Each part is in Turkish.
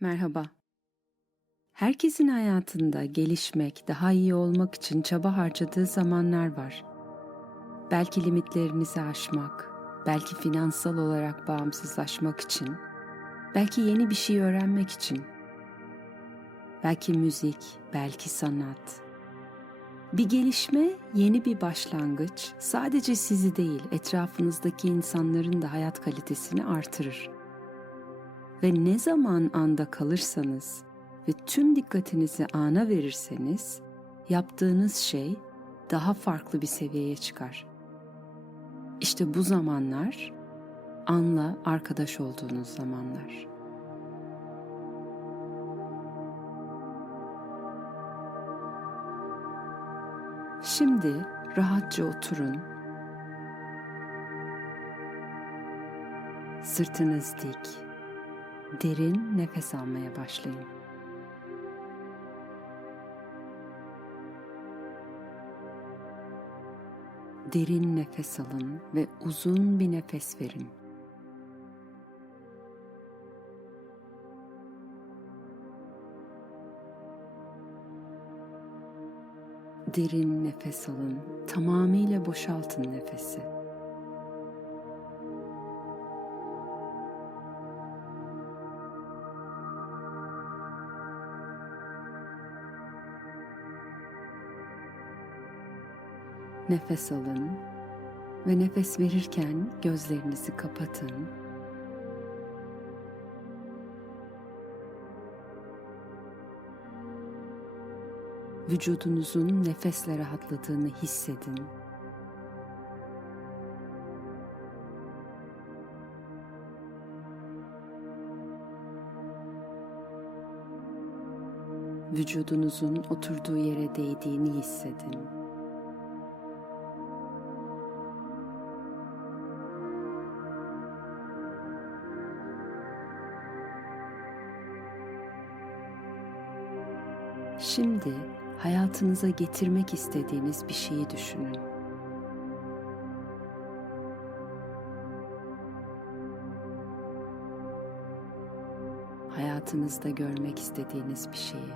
Merhaba. Herkesin hayatında gelişmek, daha iyi olmak için çaba harcadığı zamanlar var. Belki limitlerinizi aşmak, belki finansal olarak bağımsızlaşmak için, belki yeni bir şey öğrenmek için. Belki müzik, belki sanat. Bir gelişme, yeni bir başlangıç sadece sizi değil, etrafınızdaki insanların da hayat kalitesini artırır ve ne zaman anda kalırsanız ve tüm dikkatinizi ana verirseniz yaptığınız şey daha farklı bir seviyeye çıkar. İşte bu zamanlar anla arkadaş olduğunuz zamanlar. Şimdi rahatça oturun. Sırtınız dik, Derin nefes almaya başlayın. Derin nefes alın ve uzun bir nefes verin. Derin nefes alın. Tamamıyla boşaltın nefesi. Nefes alın ve nefes verirken gözlerinizi kapatın. Vücudunuzun nefesle rahatladığını hissedin. Vücudunuzun oturduğu yere değdiğini hissedin. Şimdi hayatınıza getirmek istediğiniz bir şeyi düşünün. Hayatınızda görmek istediğiniz bir şeyi.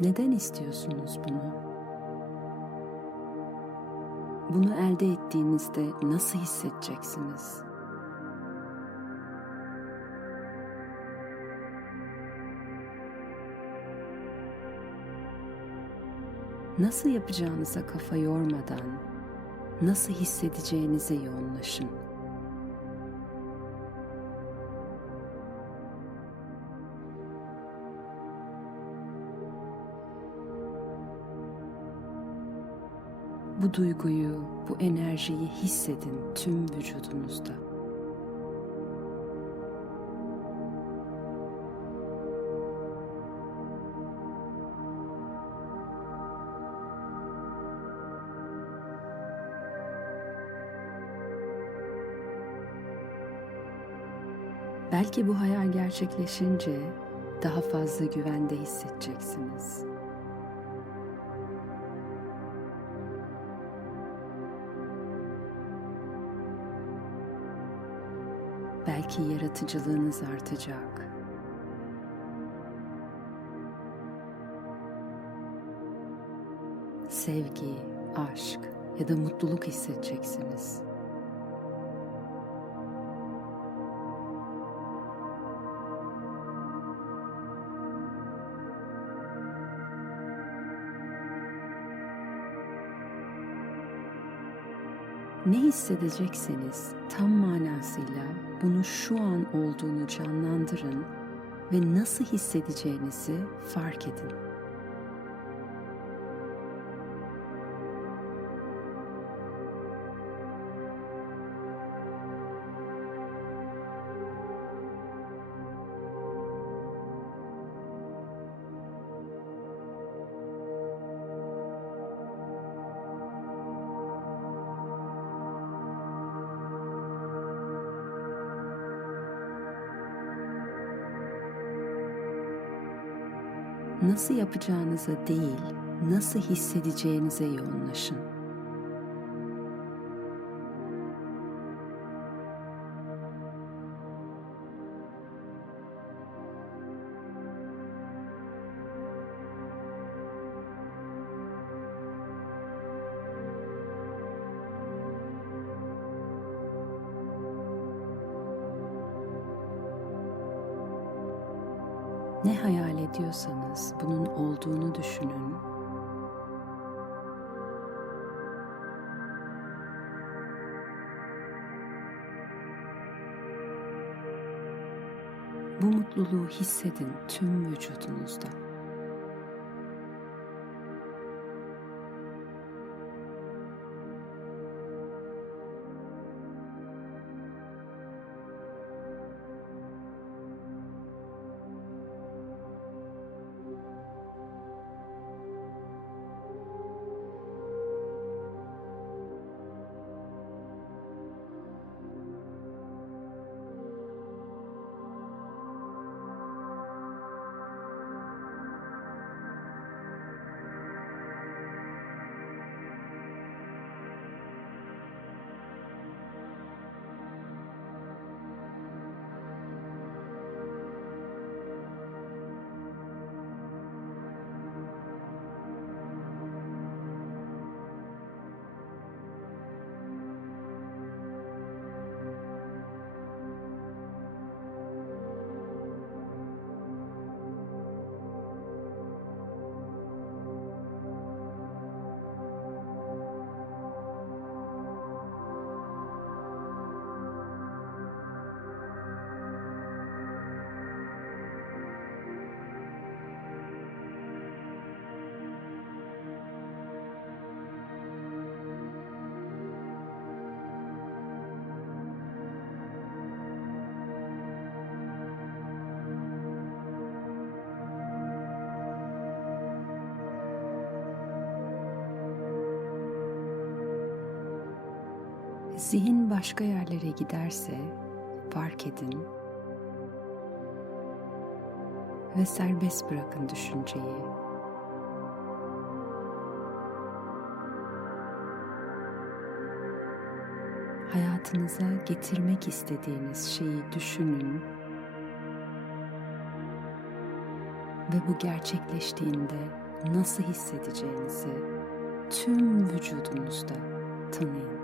Neden istiyorsunuz bunu? Bunu elde ettiğinizde nasıl hissedeceksiniz? Nasıl yapacağınıza kafa yormadan nasıl hissedeceğinize yoğunlaşın. Bu duyguyu, bu enerjiyi hissedin tüm vücudunuzda. Belki bu hayal gerçekleşince daha fazla güvende hissedeceksiniz. Belki yaratıcılığınız artacak. Sevgi, aşk ya da mutluluk hissedeceksiniz. Ne hissedecekseniz tam manasıyla bunu şu an olduğunu canlandırın ve nasıl hissedeceğinizi fark edin. Nasıl yapacağınıza değil, nasıl hissedeceğinize yoğunlaşın. Ne hayal ediyorsanız bunun olduğunu düşünün. Bu mutluluğu hissedin tüm vücudunuzda. Zihin başka yerlere giderse fark edin ve serbest bırakın düşünceyi. Hayatınıza getirmek istediğiniz şeyi düşünün ve bu gerçekleştiğinde nasıl hissedeceğinizi tüm vücudunuzda tanıyın.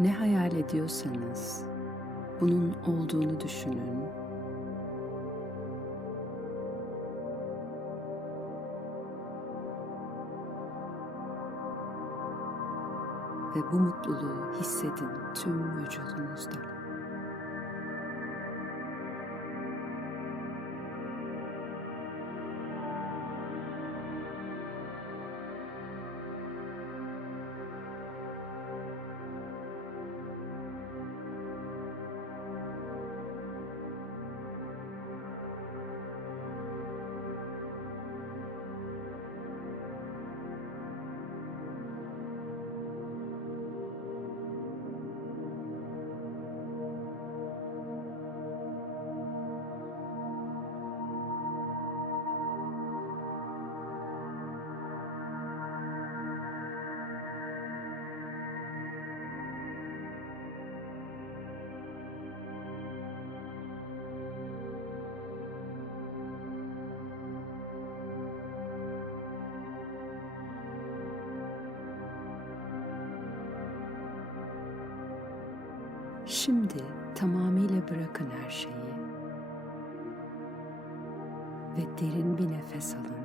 Ne hayal ediyorsanız bunun olduğunu düşünün. Ve bu mutluluğu hissedin tüm vücudunuzda. Şimdi tamamıyla bırakın her şeyi ve derin bir nefes alın.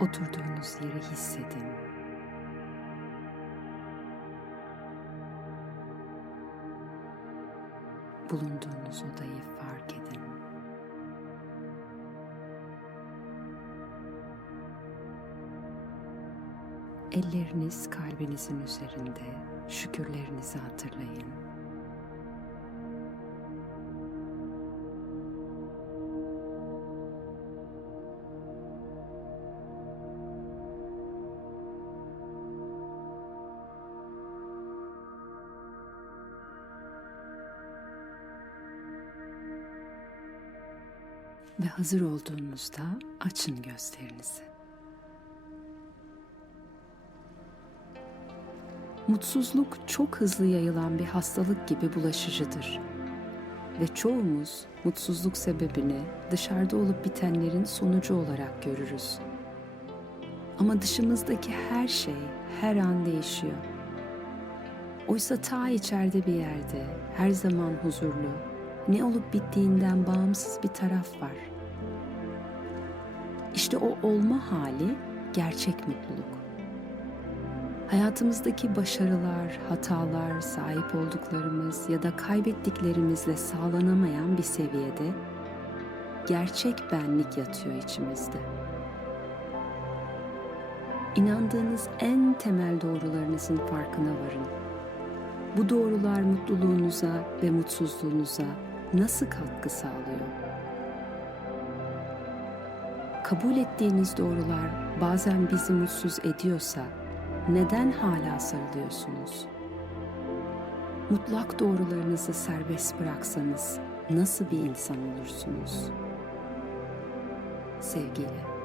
Oturduğunuz yeri hissedin. Bulunduğunuz odayı fark edin. Elleriniz kalbinizin üzerinde şükürlerinizi hatırlayın. Ve hazır olduğunuzda açın gözlerinizi. Mutsuzluk çok hızlı yayılan bir hastalık gibi bulaşıcıdır. Ve çoğumuz mutsuzluk sebebini dışarıda olup bitenlerin sonucu olarak görürüz. Ama dışımızdaki her şey her an değişiyor. Oysa ta içeride bir yerde her zaman huzurlu, ne olup bittiğinden bağımsız bir taraf var. İşte o olma hali gerçek mutluluk. Hayatımızdaki başarılar, hatalar, sahip olduklarımız ya da kaybettiklerimizle sağlanamayan bir seviyede gerçek benlik yatıyor içimizde. İnandığınız en temel doğrularınızın farkına varın. Bu doğrular mutluluğunuza ve mutsuzluğunuza nasıl katkı sağlıyor? Kabul ettiğiniz doğrular bazen bizi mutsuz ediyorsa neden hala sarılıyorsunuz? Mutlak doğrularınızı serbest bıraksanız nasıl bir insan olursunuz? Sevgiyle.